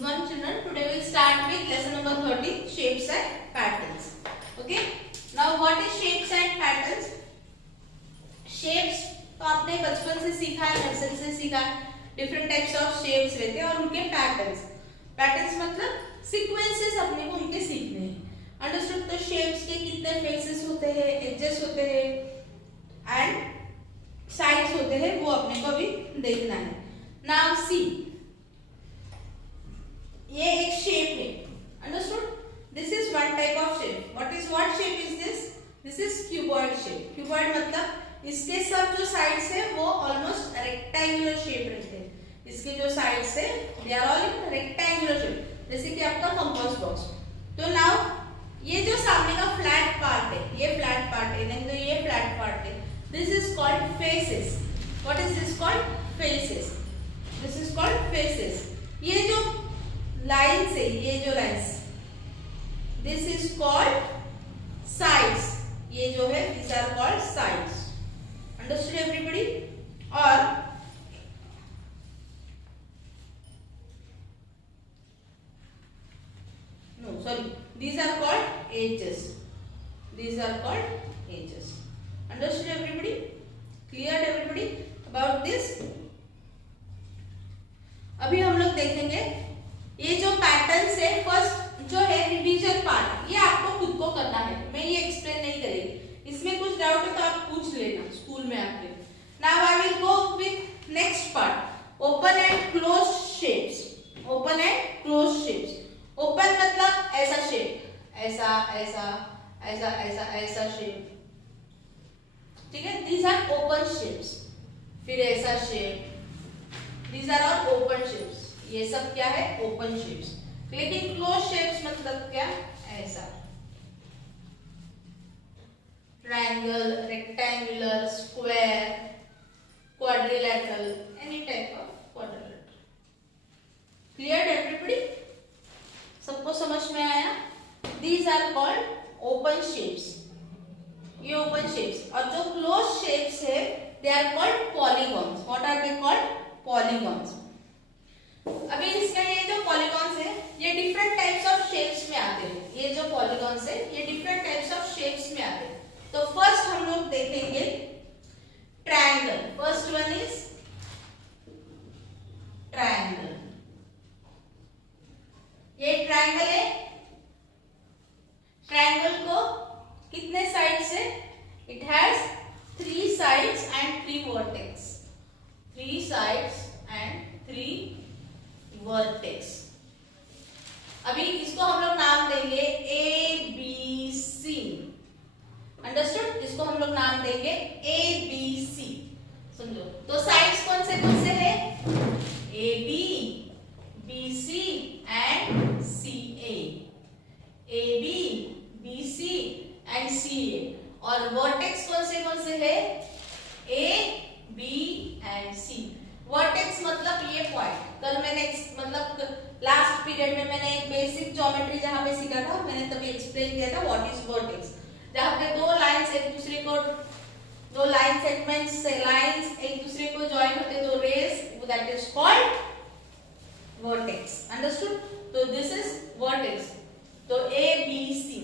Good morning children. Today we will start with lesson number 13, shapes and patterns. Okay. Now what is shapes and patterns? Shapes तो आपने बचपन से सीखा है, nursery से सीखा है. डिफरेंट टाइप्स ऑफ शेप्स रहते हैं और उनके पैटर्न्स. पैटर्न्स मतलब सीक्वेंसेस अपने को उनके सीखने हैं. अंडरस्टूड. तो शेप्स के कितने फेसेस होते हैं, एजेस होते हैं एंड साइड्स होते हैं, वो अपने को अभी देखना है. नाउ सी, ये एक शेप है. Understood. This is one type of shape. What shape is this? This is cuboid shape. Cuboid मतलब इसके सब जो साइड्स है वो ऑलमोस्ट रेक्टेंगुलर शेप रहते हैं. इसके जो साइड्स है they are all in rectangular shape, जैसे कि आपका कंपास बॉक्स. तो नाउ ये जो सामने का फ्लैट पार्ट है, ये फ्लैट पार्ट है, नहीं तो ये फ्लैट पार्ट है. This is called faces. What is this called? Faces. This is called faces. ये जो लाइन्स है, ये जो lines, this is called sides. ये जो है this are called sides. Understood everybody? और no sorry, these are called edges. These are called edges. Understood everybody? Cleared everybody about this? अभी हम लोग देखेंगे ये जो पैटर्न्स है. फर्स्ट जो है रिवीजन पार्ट, ये आपको खुद को करना है, मैं ये एक्सप्लेन नहीं करेगी. इसमें कुछ डाउट है तो आप पूछ लेना स्कूल में आके. Now I will go with next part, open and close shapes. Open and close shapes. Open मतलब ऐसा शेप, ऐसा ऐसा ऐसा ऐसा ऐसा शेप, ठीक है. These are open shapes. फिर ऐसा shape, these are all open shapes. ये सब क्या है? Open shapes. लेकिन क्लोज शेप्स मतलब क्या? ऐसा triangle, rectangular, square, quadrilateral, any type of quadrilateral. Clear everybody? सबको समझ में आया? These are called open shapes. ये ओपन शेप्स. और जो क्लोज शेप्स है they are called polygons. What are they called? Polygons. अभी इसका ये जो पॉलीगॉन्स है ये डिफरेंट टाइप्स ऑफ शेप्स में आते हैं. ये जो पॉलीगॉन्स है ये डिफरेंट टाइप्स ऑफ शेप्स में आते हैं. तो फर्स्ट हम लोग देखेंगे triangle. First one is triangle. ये ट्रायंगल है. ट्रायंगल को कितने साइड्स है? It has 3 sides and 3 vertex. 3 sides and 3 vertex. अभी इसको हम लोग नाम देंगे A B C. अंडरस्टूड? इसको हम लोग नाम देंगे A B C. समझो. तो साइड्स कौन से है? A B, B C and C A. A B, B C and C A. और वर्टेक्स कौन से है? A B and C. Vertex मतलब ये पॉइंट. कल मैंने मतलब लास्ट पीरियड में मैंने एक बेसिक ज्योमेट्री जहां पे सीखा था, मैंने तभी एक्सप्लेन किया था व्हाट इज वर्टेक्स. जहां पे दो लाइंस एक दूसरे को, दो लाइन सेगमेंट्स से लाइंस एक दूसरे को ज्वाइन होते, दो rays, that is called vertex. Understood? तो दिस इज वर्टेक्स. तो A B C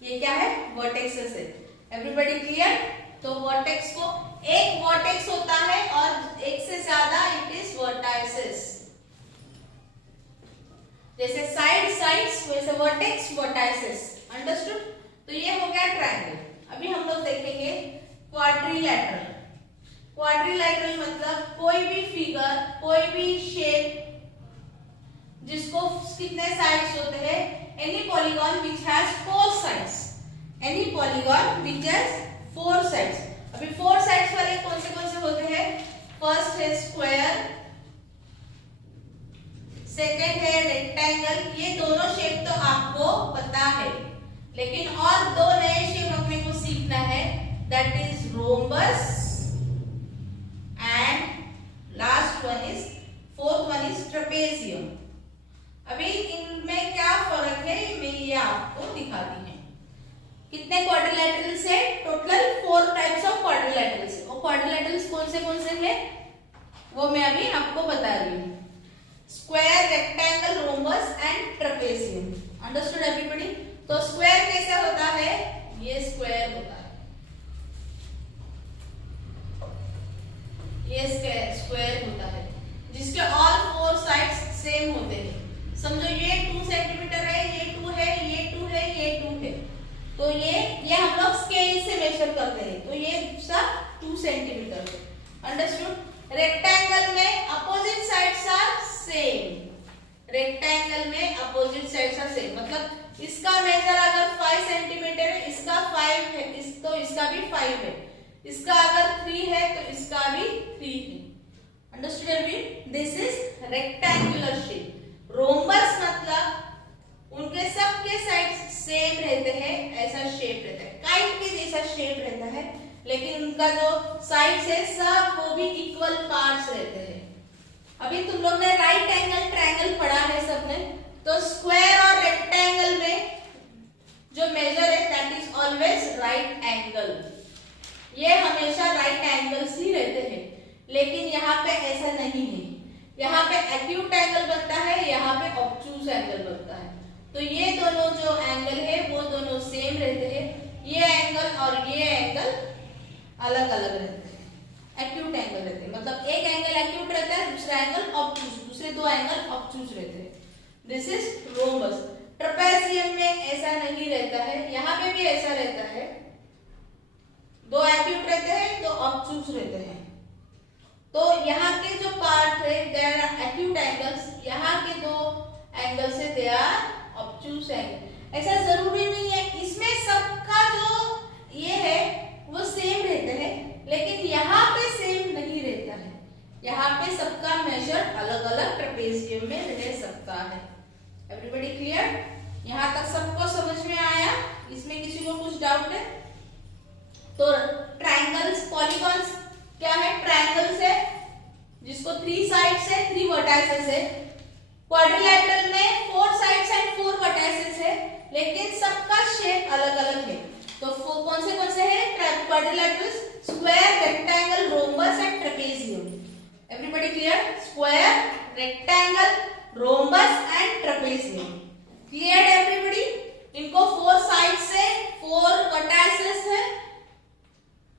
ये क्या है? वर्टेक्सेस है. Everybody clear? तो वर्टेक्स को एक वर्टेक्स होता है और एक से ज्यादा इट इज वर्टाइसेस. जैसे साइड्स वैसे वर्टेक्स वर्टाइसेस. अंडरस्टूड? तो ये हो गया ट्रायंगल. अभी हम लोग देखेंगे क्वाड्रिलेटरल. क्वाड्रिलेटरल मतलब कोई भी फिगर, कोई भी शेप जिसको कितने साइड्स होते हैं? Any polygon which has 4 sides. Any polygon which has 4 sides. अभी 4 sides वाले कौन से होते हैं? फर्स्ट है स्क्वायर, सेकेंड है रेक्टेंगल. ये दोनों शेप तो आपको पता है, लेकिन और 2 नए शेप अपने को सीखना है. That is rhombus and last one is, fourth one is trapezium. अभी इनमें क्या फर्क है मैं ये आपको दिखाती है. कितने क्वाड्रिलेटरल्स है? Total 4 types of quadrilaterals. और क्वाड्रिलेटरल्स कौन से है वो मैं अभी आपको बता रही हूँ. Square, rectangle, rhombus and trapezium. Understood everybody? तो स्क्वायर कैसे होता है? ये स्क्वायर होता है, ये स्क्वायर होता है जिसके ऑल फोर साइड्स सेम होते हैं। समझो ये 2 सेंटीमीटर है, ये 2 है, ये 2 है, ये 2 है, तो ये हम लोग स्केल से मेजर करते हैं, तो ये सब 2 सेंटीमीटर है। अंडरस्टूड? रेक्टेंगल में opposite sides are same, rectangle में अपोजिट साइड्स आर सेम, मतलब इसका मेजर अगर 5 सेंटीमीटर है, इसका 5 है, तो इसका भी 5 है, इसका अगर 3 है तो इसका भी 3 है। Understood everyone? This is rectangular shape. Rhombus मतलब उनके सबके साइड्स सेम रहते हैं, ऐसा शेप रहता है, काइट के जैसा शेप रहता है, लेकिन उनका जो साइड्स है सब वो भी इक्वल पार्ट्स रहते हैं। अभी तुम लोग ने राइट एंगल ट्रायंगल पढ़ा है सबने, तो स्क्वायर और रेक्टेंगल में जो मेजर है that is always right angle, ये हमेशा राइट एंगल्स ही रहते हैं, लेकिन यहाँ पे ऐसा नहीं है, यहाँ पे एक्यूट एंगल बनता है, यहाँ पे ऑब्टूज एंगल बनता है, तो ये दोनों जो एंगल है वो दोनों सेम रहते हैं, ये एंगल और ये एंगल अलग अलग रहते हैं, एक्यूट एंगल रहते हैं, मतलब एक एंगल एक्यूट रहता है, दूसरा एंगल ऑब्टूज, दूसरे 2 एंगल ऑब्टूज रहते हैं। This is rhombus. ट्रेपेजियम में ऐसा नहीं रहता है, यहाँ पे भी ऐसा रहता है, 2 एक्यूट रहते हैं, 2 ऑब्टूज रहते हैं, तो यहाँ के जो पार्ट है देयर आर एक्यूट एंगल्स, यहाँ के 2 एंगल से दे आर ऑब्टूज एंगल। ऐसा जरूरी नहीं है, इसमें सबका जो ये है वो सेम रहता है, लेकिन यहाँ पे सेम नहीं रहता है, यहाँ पे सबका मेजर अलग अलग ट्रेपेजियम में रह सकता है। Everybody clear? यहाँ तक सबको समझ में आया? इसमें किसी को कुछ डाउट है? तो ट्रायंगल्स, पॉलीगॉन्स क्या है? ट्रायंगल्स है जिसको 3 साइड्स है, 3 वर्टाइसेस है। क्वाड्रिलैटरल में 4 साइड्स एंड 4 वर्टाइसेस है, लेकिन सबका शेप अलग अलग है। तो कौन से है quadrilaterals? Square, rectangle, rhombus and trapezium. Everybody clear? Square, rectangle, rhombus and trapezium. Clear everybody? इनको 4 साइड्स से 4 वर्टाइसेस है,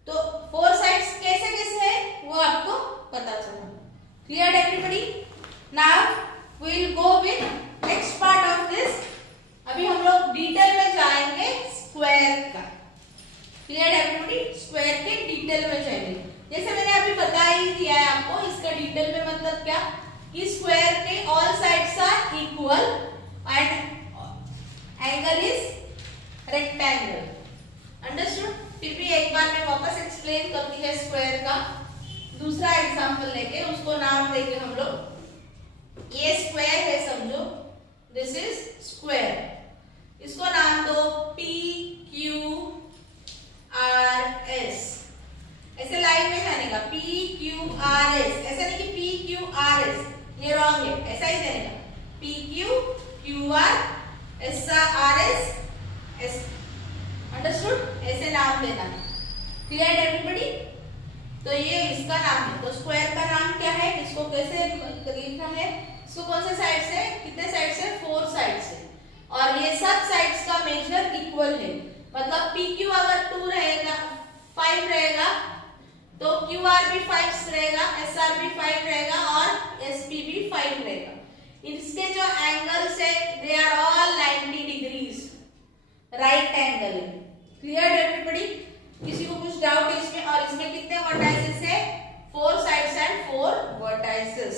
तो 4 साइड्स कैसे कैसे है वो आपको पता चला। Clear everybody? Now we will go with next part of this. अभी हम लोग डिटेल में जाएंगे स्क्वायर का। Clear everybody? स्क्वायर के डिटेल में जाएंगे, जैसे मैंने अभी बता ही दिया है आपको, इसका डिटेल में मतलब क्या कि स्क्वायर के all sides are equal and angle is rectangle. Understood? फिर भी एक बार मैं वापस एक्सप्लेन करती है स्क्वायर का दूसरा एग्जांपल लेके, उसको नाम देंगे हम लोग। ये स्क्वायर है समझो, दिस इज स्क्वायर, इसको नाम दो PQRS। ऐसे लाइन में जाने का PQRS, ऐसा नहीं कि PQRS, ये रॉन्ग है, ऐसा ही देने का PQQR SRS S। अंडरस्टूड? ऐसे नाम देना। Clear everybody? तो ये इसका नाम है। तो स्क्वायर का नाम क्या है, इसको कैसे लिखना है, इसको कौन से साइड से, कितने साइड से? 4 साइड से, और ये सब साइड्स का मेजर इक्वल है, मतलब PQ अगर 2 रहेगा, 5 रहेगा, तो QR भी 5 रहेगा, SR भी 5 रहेगा और SP भी 5 रहेगा। इसके जो एंगल्स है they are all 90 degrees, right angle है। Clear everybody? किसी को कुछ डाउट है इसमें? और इसमें कितने वर्टाइसेस है? 4 sides and 4 vertices,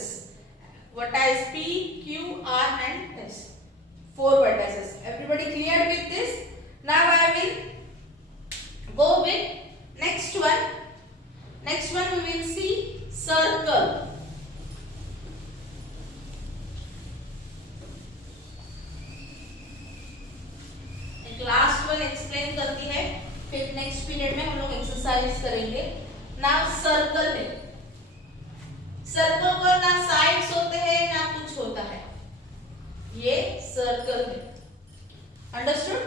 vertices P, Q, R and S, 4 vertices. Everybody clear with this? Now I will go with next one. Next one we will see circle. एक लास्ट वन एक्सप्लेन करती है, फिर next period में हम लोग exercise करेंगे। Now circle है, circle को ना साइड्स होते हैं ना कुछ होता है, ये सर्कल है। अंडरस्टूड?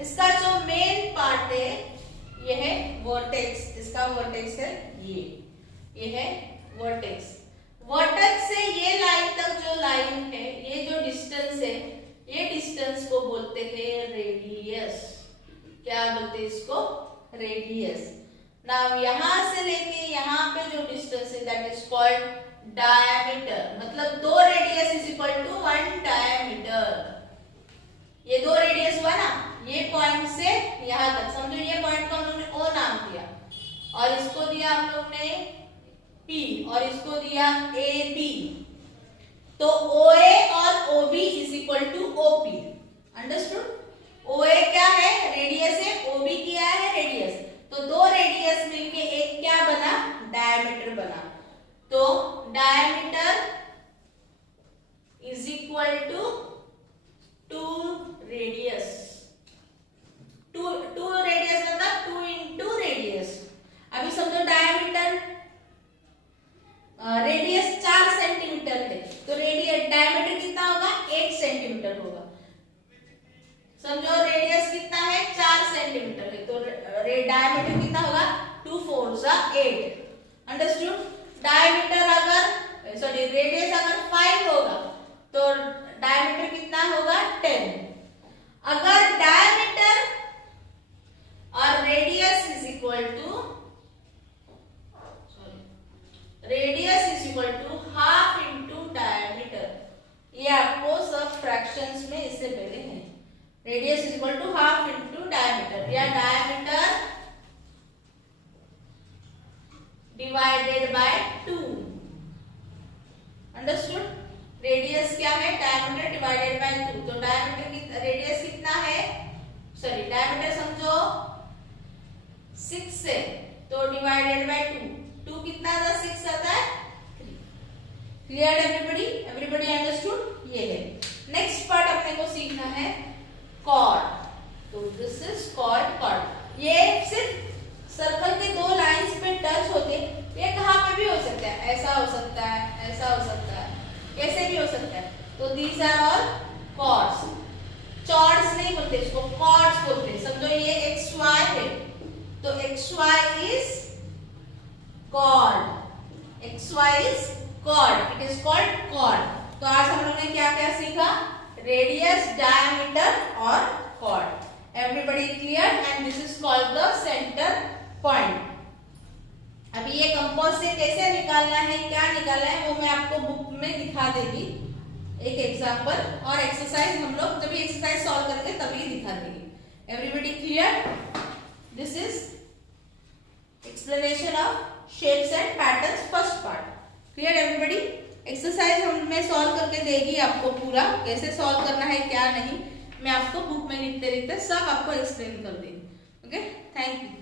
इसका जो मेन पार्ट है ये है वर्टेक्स, इसका वर्टेक्स है ये है वर्टेक्स। वर्टेक्स से नाउ यहाँ से लेके यहाँ पे जो डिस्टेंस है दैट इज कॉल्ड डायमीटर, मतलब 2 radius is equal to 1 diameter. ये 2 रेडियस हुआ ना, ये पॉइंट से यहाँ तक, समझो ये पॉइंट को हम लोग ने ओ नाम दिया और इसको दिया हम लोग ने P और इसको दिया AB, तो OA और OB is equal to OP। Understood? OA क्या है? रेडियस है, OB क्या है? रेडियस। तो 2 रेडियस मिलके एक क्या बना? डायमीटर बना। तो diameter is equal to 2 radius. 2 radius मतलब 2 इंटू रेडियस। अभी समझो डायमीटर रेडियस 4 सेंटीमीटर है, तो रेडियस डायमीटर कितना होगा? 8 सेंटीमीटर होगा। समझो रेडियस कितना है? 4 सेंटीमीटर है, तो डायमीटर कितना होगा? 2 4 जा 8। अंडरस्टूड? डायमीटर अगर सॉरी रेडियस अगर 5 होगा तो डायमीटर कितना होगा? 10। अगर डायमीटर और radius is equal to radius is equal to half into diameter, ये आपको सब फ्रैक्शंस में इससे पहले है। Radius is equal to half into diameter या diameter divided by 2। Understood? Radius क्या है? Diameter divided by 2। तो डायमीटर की रेडियस कितना है? सॉरी डायमीटर समझो 6 है, तो डिवाइडेड बाय 2 कितना आता है? 6 आता है 3। Clear everybody? Everybody understood? ये है। नेक्स्ट पार्ट अपने को सीखना है कॉर्ड। तो दिस इज कॉल्ड कॉर्ड। ये सिर्फ सर्कल के 2 लाइंस पे टच होते, ये कहाँ पे भी हो सकता है, ऐसा हो सकता है, ऐसा हो सकता है, कैसे भी हो सकता है। तो दीज आर ऑल कॉर्ड्स। चॉर्ड्स नहीं बोलते इसको, कॉर्ड्स बोलते। समझो ये XY है, तो XY is chord, XY is chord, it is called chord। तो आज हम लोग ने क्या क्या सीखा? रेडियस, डायमीटर और chord। Everybody clear? And this is called the centre point. अभी ये कंपास से कैसे निकालना है, क्या निकालना है, वो मैं आपको बुक में दिखा देगी एक एग्जांपल, और एक्सरसाइज हम लोग जब ये एक्सरसाइज सॉल्व करके तभी दिखा देगी। Everybody clear? This is explanation of shapes and patterns first part। clear everybody? Exercise हमें सॉल्व करके देगी आपको पूरा, कैसे सॉल्व करना है क्या नहीं, मैं आपको बुक में लिखते लिखते सब आपको एक्सप्लेन कर देगी। Okay, thank you.